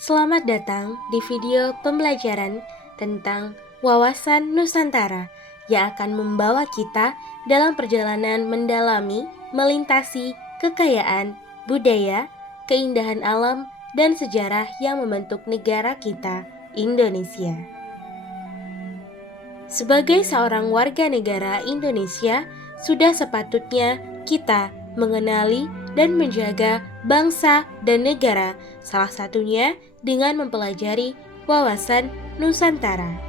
Selamat datang di video pembelajaran tentang wawasan Nusantara yang akan membawa kita dalam perjalanan mendalami, melintasi kekayaan, budaya, keindahan alam, dan sejarah yang membentuk negara kita, Indonesia. Sebagai seorang warga negara Indonesia, sudah sepatutnya kita mengenali dan menjaga bangsa dan negara, salah satunya dengan mempelajari wawasan Nusantara.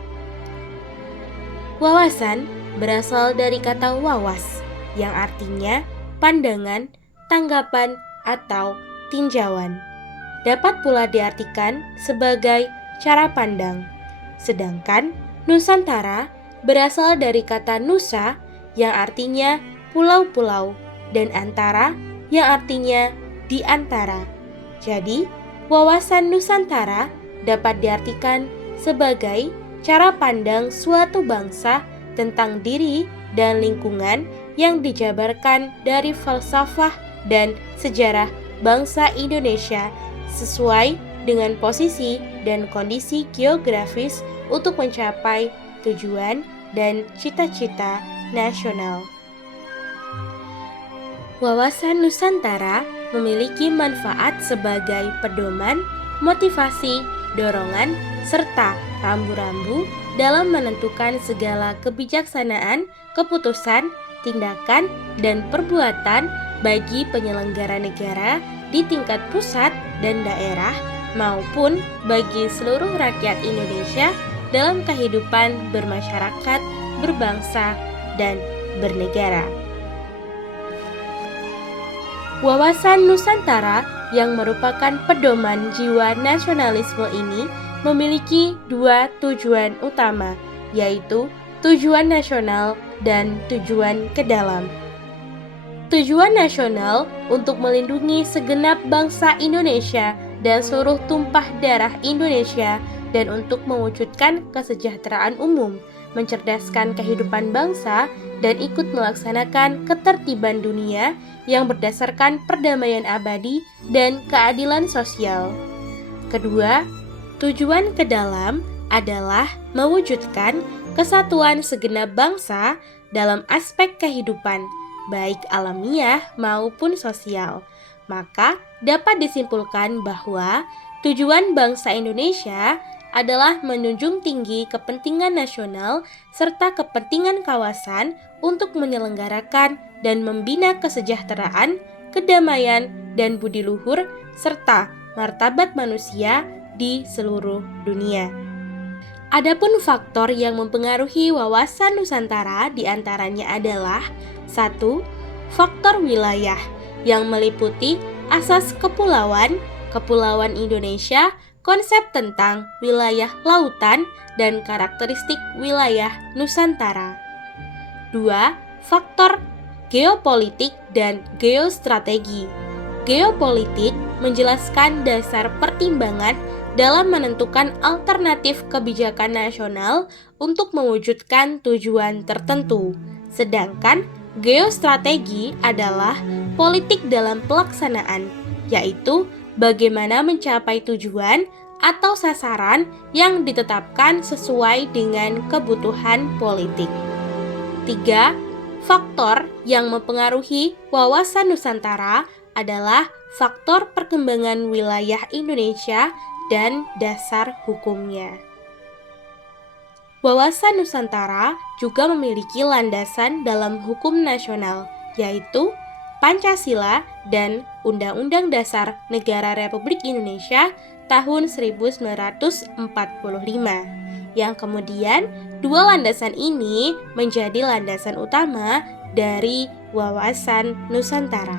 Wawasan berasal dari kata wawas, yang artinya pandangan, tanggapan, atau tinjauan. Dapat pula diartikan sebagai cara pandang. Sedangkan Nusantara berasal dari kata nusa yang artinya pulau-pulau dan antara yang artinya di antara. Jadi, wawasan Nusantara dapat diartikan sebagai cara pandang suatu bangsa tentang diri dan lingkungan yang dijabarkan dari falsafah dan sejarah bangsa Indonesia sesuai dengan posisi dan kondisi geografis untuk mencapai tujuan dan cita-cita nasional. Wawasan Nusantara memiliki manfaat sebagai pedoman, motivasi, dorongan, serta rambu-rambu dalam menentukan segala kebijaksanaan, keputusan, tindakan, dan perbuatan bagi penyelenggara negara di tingkat pusat dan daerah maupun bagi seluruh rakyat Indonesia dalam kehidupan bermasyarakat, berbangsa, dan bernegara. Wawasan Nusantara yang merupakan pedoman jiwa nasionalisme ini memiliki dua tujuan utama, yaitu tujuan nasional dan tujuan ke dalam. Tujuan nasional untuk melindungi segenap bangsa Indonesia dan seluruh tumpah darah Indonesia dan untuk mewujudkan kesejahteraan umum, mencerdaskan kehidupan bangsa, dan ikut melaksanakan ketertiban dunia yang berdasarkan perdamaian abadi dan keadilan sosial. Kedua, tujuan ke dalam adalah mewujudkan kesatuan segenap bangsa dalam aspek kehidupan, baik alamiah maupun sosial. Maka dapat disimpulkan bahwa tujuan bangsa Indonesia adalah menjunjung tinggi kepentingan nasional serta kepentingan kawasan untuk menyelenggarakan dan membina kesejahteraan, kedamaian, dan budi luhur serta martabat manusia di seluruh dunia. Adapun faktor yang mempengaruhi wawasan Nusantara diantaranya adalah 1. Faktor wilayah yang meliputi asas kepulauan, Kepulauan Indonesia, konsep tentang wilayah lautan, dan karakteristik wilayah Nusantara. 2. Faktor geopolitik dan geostrategi. Geopolitik menjelaskan dasar pertimbangan dalam menentukan alternatif kebijakan nasional untuk mewujudkan tujuan tertentu. Sedangkan geostrategi adalah politik dalam pelaksanaan, yaitu bagaimana mencapai tujuan atau sasaran yang ditetapkan sesuai dengan kebutuhan politik. 3. Faktor yang mempengaruhi wawasan Nusantara adalah faktor perkembangan wilayah Indonesia dan dasar hukumnya. Wawasan Nusantara juga memiliki landasan dalam hukum nasional, yaitu Pancasila dan Undang-Undang Dasar Negara Republik Indonesia tahun 1945, yang kemudian dua landasan ini menjadi landasan utama dari wawasan Nusantara.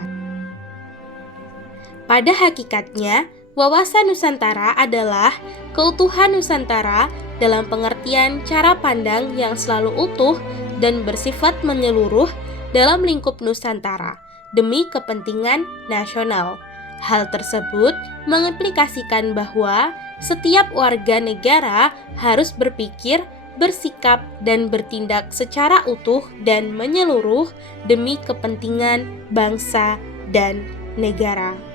Pada hakikatnya, wawasan Nusantara adalah keutuhan Nusantara dalam pengertian cara pandang yang selalu utuh dan bersifat menyeluruh dalam lingkup Nusantara demi kepentingan nasional. Hal tersebut mengimplikasikan bahwa setiap warga negara harus berpikir, bersikap, dan bertindak secara utuh dan menyeluruh demi kepentingan bangsa dan negara.